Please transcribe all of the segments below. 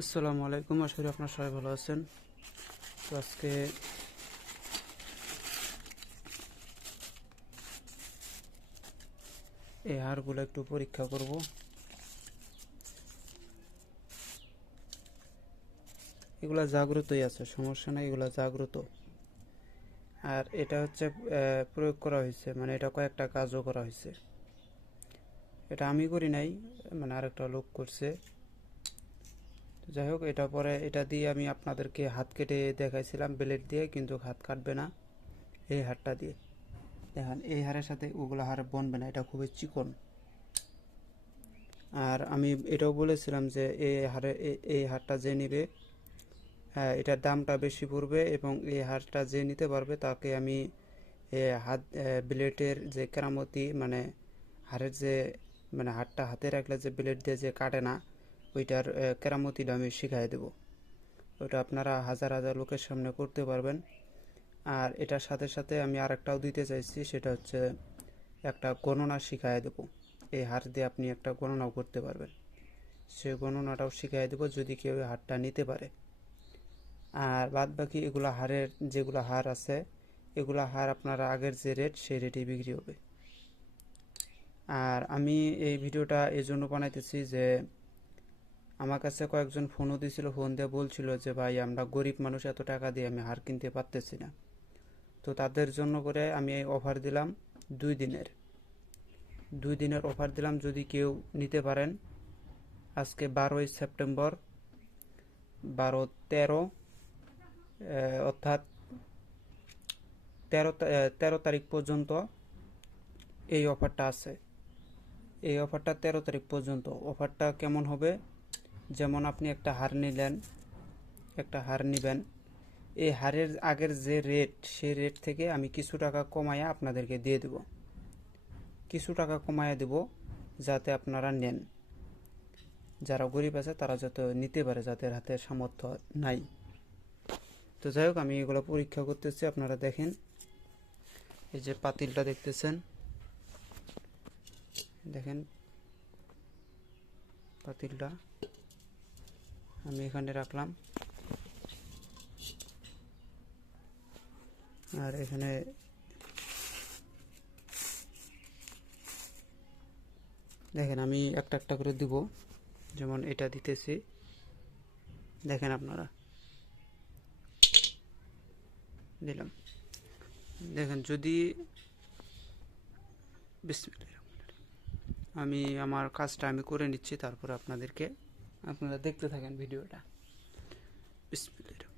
আসসালামু আলাইকুম, আশা করি আপনারা সবাই ভালো আছেন। তো আজকে এই হাড়গুলো একটু পরীক্ষা করব। এগুলা জাগ্রতই আছে, সমস্যা নাই, এগুলা জাগ্রত। আর এটা হচ্ছে প্রয়োগ করা হয়েছে, মানে এটা কয়েকটা কাজও করা হয়েছে। এটা আমি করি নাই, মানে আরেকটা লোক করছে। তো যাই হোক, এটা পরে এটা দিয়ে আমি আপনাদেরকে হাত কেটে দেখাইছিলাম ব্লেড দিয়ে, কিন্তু হাত কাটবে না এই হাড়টা দিয়ে। দেখেন, এই হাড়ের সাথে ওগুলো হাড় বনবে না, এটা খুবই চিকন। আর আমি এটাও বলেছিলাম যে এই হারটা যে নিবে, এটার দামটা বেশি পড়বে, এবং এই হারটা যে নিতে পারবে তাকে আমি হাত ব্লেডের যে কেরামতি, মানে হারের যে, মানে হারটা হাতে রাখলে যে ব্লেড দিয়ে যে কাটে না, ওইটার কেরামতিটা আমি শিখাই দেবো। ওটা আপনারা হাজার হাজার লোকের সামনে করতে পারবেন। আর এটার সাথে সাথে আমি আরেকটাও দিতে চাইছি, সেটা হচ্ছে একটা গণনা শিখাই দেবো। এই হার দিয়ে আপনি একটা গণনাও করতে পারবেন, সে গণনাটাও শিখিয়ে দেবো যদি কেউ এই হারটা নিতে পারে। আর বাদ বাকি এগুলো হারের, যেগুলো হার আছে, এগুলো হার আপনারা আগের যে রেট সেই রেটেই বিক্রি হবে। আর আমি এই ভিডিওটা এই জন্য বানাইতেছি যে আমার কাছে কয়েকজন ফোনও দিয়েছিল, ফোন দিয়ে বলছিল যে ভাই, আমরা গরিব মানুষ, এত টাকা দিয়ে আমি হার কিনতে পারতেছি না। তো তাদের জন্য করে আমি এই অফার দিলাম, 2 দিনের 2 দিনের অফার দিলাম। যদি কেউ নিতে পারেন, আজকে 12ই সেপ্টেম্বর, 12, 13, অর্থাৎ 13 তারিখ পর্যন্ত এই অফারটা আছে। এই অফারটা 13 তারিখ পর্যন্ত। অফারটা কেমন হবে, যেমন আপনি একটা হার নিলেন, একটা হার নিবেন, এই হারের আগের যে রেট, সেই রেট থেকে আমি কিছু টাকা কমায়া আপনাদেরকে দিয়ে দেব, কিছু টাকা কমায়া দেব, যাতে আপনারা নেন। যারা গরিব আছে তারা যাতে নিতে পারে, যাদের হাতে সামর্থ্য নাই। তো যাই হোক, আমি এগুলো পরীক্ষা করতেছি, আপনারা দেখেন। এই যে পাতিলটা দেখতেছেন, দেখেন পাতিলটা আমি এখানে রাখলাম। আর এখানে দেখেন, আমি একটা একটা করে দিব, যেমন এটা দিতেছি, দেখেন আপনারা, দিলাম। দেখেন, যদি আমি আমার কাজটা আমি করে নিচ্ছি, তারপরে আপনারা দেখতে থাকেন ভিডিওটা। বিসমিল্লাহির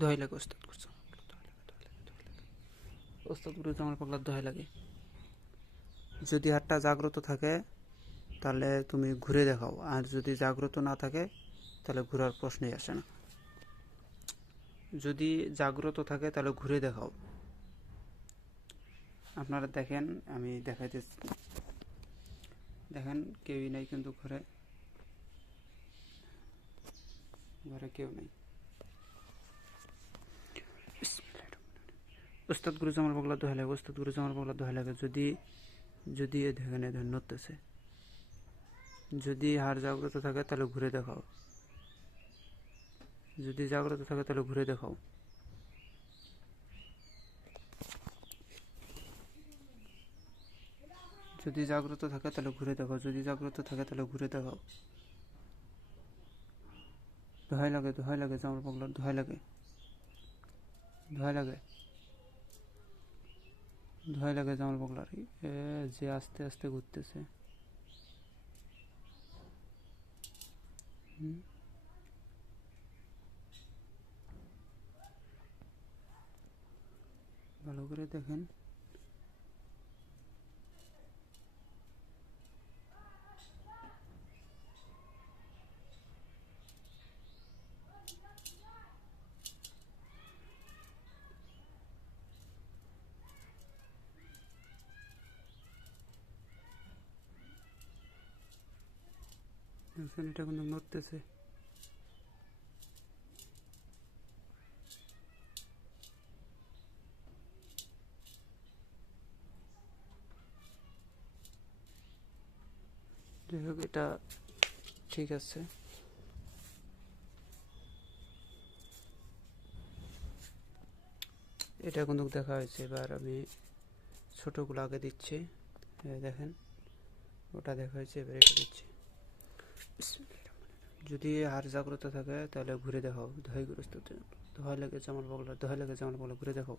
দোহাই লাগে ওস্তাদ, ওস্তাদ গুরুজি আমার পাগলার দোহাই লাগে। যদি হাতটা জাগ্রত থাকে তাহলে তুমি ঘুরে দেখাও, আর যদি জাগ্রত না থাকে তাহলে ঘোরার প্রশ্নই আসে না। যদি জাগ্রত থাকে তাহলে ঘুরে দেখাও। আপনারা দেখেন, আমি দেখাইতেছি, দেখেন কেউই নাই কিন্তু ঘরে, ঘরে কেউ নেই। ওস্তাদ গুরু জামার পাগলা দোহাই লাগে, ওস্তাদ গুরু জামার পাগলা দোহাই লাগে। যদি যদি এ দেখেন, এ ধরেন নড়তেছে, যদি হার জাগ্রত থাকে তাহলে ঘুরে দেখাও, যদি জাগ্রত থাকে তাহলে ঘুরে দেখাও। যদি জাগ্রত থাকে তাহলে ঘুরে দেখাও, যদি জাগ্রত থাকে তাহলে ঘুরে দেখাও। দোহাই লাগে, দোহাই লাগে জামাল পাগলার, দোহাই লাগে, দোহাই লাগে, দোহাই লাগে জামাল পাগলার। যে আস্তে আস্তে ঘুরতেছে। ভালো করে দেখেন। দেখছেন এটা কিন্তু নড়তেছে। যাই হোক, এটা ঠিক আছে। এটা কিন্তু দেখা হয়েছে। এবার আমি ছোটগুলো আগে দিচ্ছি, দেখেন ওটা দেখা হয়েছে, এবার এটা দিচ্ছি। যদি হার জাগ্রত থাকে তাহলে ঘুরে দেখাও, দোহাই গ্রস্ত, দোহাই লাগে জামাল পাগলা, দোহাই লাগে জামাল পাগলা, ঘুরে দেখাও।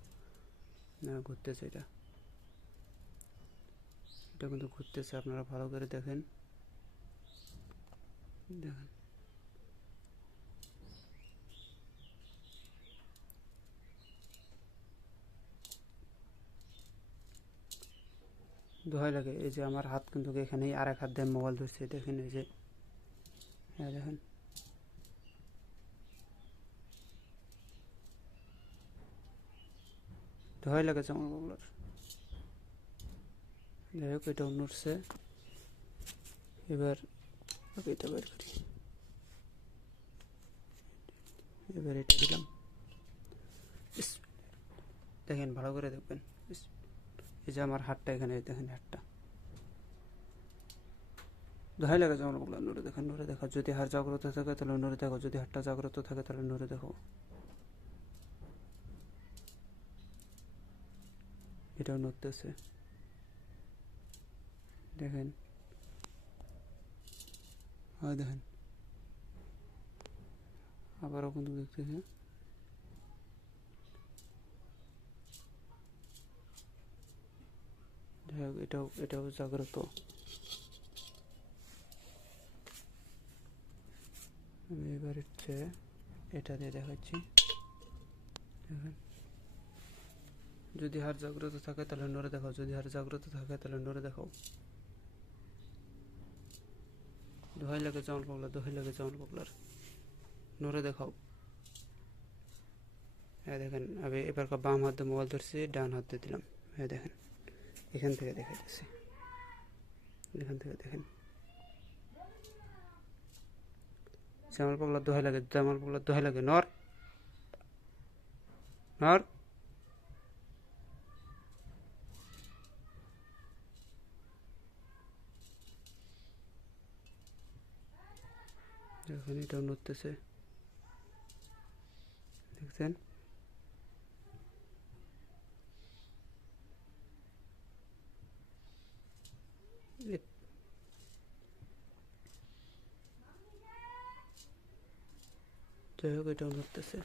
ঘুরতেছে এটা, এটা কিন্তু ঘুরতেছে, আপনারা ভালো করে দেখেন, দেখেন। দোহাই লাগে, এই যে আমার হাত কিন্তু এখানেই, আর এক হাত দিয়ে মোবাইল ধরছে, দেখেন এই যে, হ্যাঁ দেখেন। দোহাই লাগে জামাল পাগলার। যাই হোক, এটাও নড়ছে। এবার এটা বের করি, এবার এটা দিলাম। দেখেন ভালো করে দেখবেন, এই যে আমার হাতটা এখানে, দেখেন হাতটা। দোহাই লাগে জামাল পাগলা, নড়ে দেখেন, নড়ে দেখো। যদি হার জাগ্রত থাকে তাহলে নড়ে দেখো, যদি হাতটা জাগ্রত থাকে তাহলে নড়ে দেখো। এটাও নড়তেছে, দেখেন, হয় দেখেন, আবারও কিন্তু দেখতেছে। যাই হোক, এটাও জাগ্রত। আমি এবার হচ্ছে এটা দিয়ে দেখাচ্ছি, দেখেন। যদি হার জাগ্রত থাকে তাহলে নড়ে দেখাও, যদি হার জাগ্রত থাকে তাহলে নড়ে দেখাও। দোহাই লাগে জামাল পাগলা, দোহাই লাগে জামাল পাগলার, নড়ে দেখাও। হ্যাঁ দেখেন, আমি এবার বাম হাতে মোবাইল ধরছি, ডান হাতে দিলাম, হ্যাঁ দেখেন, এখান থেকে দেখাইতেছি, এখান থেকে দেখেন। জামাল পাগলার দোহাই লাগে, জামাল পাগলার দোহাই লাগে, নর, নর। দেখেন এটাও নড়তেছে, দেখছেন। যাই হোক, এটাও নড়তেছে।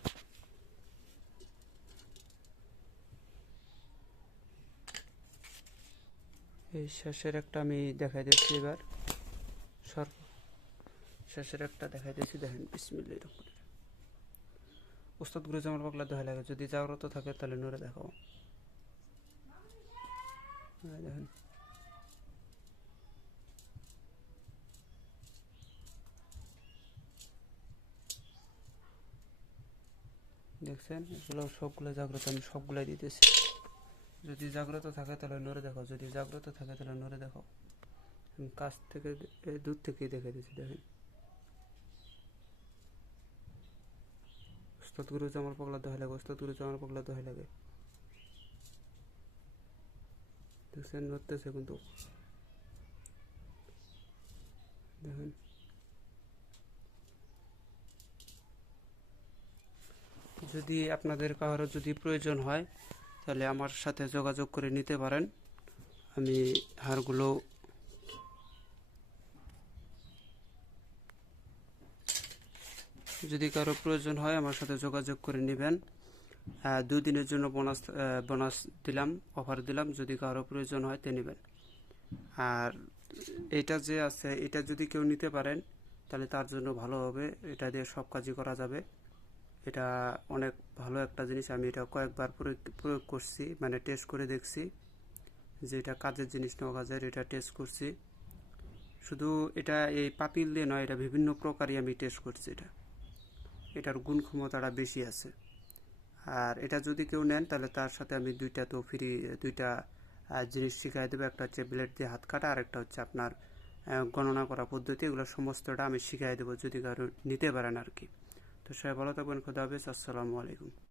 এই শেষের একটা আমি দেখাই দিচ্ছি এবার, শেষের একটা দেখাই দিচ্ছি, দেখেন। বিসমিল্লাহির রহমানির রহিম। উস্তাদ গুরু জামাল পাগলা দোহাই লাগে, যদি জাগ্রত থাকে তাহলে নড়ে দেখাও। দেখেন, দেখছেন, এগুলো সবগুলো জাগ্রত, আমি সবগুলাই দিতেছি। যদি জাগ্রত থাকে তাহলে নড়ে দেখাও, যদি জাগ্রত থাকে তাহলে নড়ে দেখাও। আমি কাছ থেকে, দূর থেকেই দেখে দিচ্ছি, দেখেন। উস্তাদ গুরু জামাল পাগলা দোহাই লাগে, উস্তাদ গুরু জামাল পাগলা দোহাই লাগে, দেখছেন নড়তেছে কিন্তু, দেখেন। যদি আপনাদের কারো যদি প্রয়োজন হয় তাহলে আমার সাথে যোগাযোগ করে নিতে পারেন। আমি হারগুলো যদি কারো প্রয়োজন হয় আমার সাথে যোগাযোগ করে নেবেন। 2 দিনের জন্য বোনাস দিলাম, অফার দিলাম, যদি কারো প্রয়োজন হয় তে নেবেন। আর এটা যে আছে এটা যদি কেউ নিতে পারেন তাহলে তার জন্য ভালো হবে, এটা দিয়ে সব কাজই করা যাবে। এটা অনেক ভালো একটা জিনিস, আমি এটা কয়েকবার প্রয়োগ করছি, মানে টেস্ট করে দেখছি যে এটা কাজের জিনিস না কাজের, এটা টেস্ট করছি। শুধু এটা এই পাতিল দিয়ে নয়, এটা বিভিন্ন প্রকারই আমি টেস্ট করছি। এটার গুণ ক্ষমতাটা বেশি আছে। আর এটা যদি কেউ নেন তাহলে তার সাথে আমি দুইটা জিনিস শিখাই দেবো। একটা হচ্ছে ব্লেড দিয়ে হাত কাটা, আর একটা হচ্ছে আপনার গণনা করা পদ্ধতি। এগুলো সমস্তটা আমি শিখাই দেবো যদি কারো নিতে পারেন আর কি। তো সবাই ভালো থাকবেন, খোদা হাফেজ, আসসালামু আলাইকুম।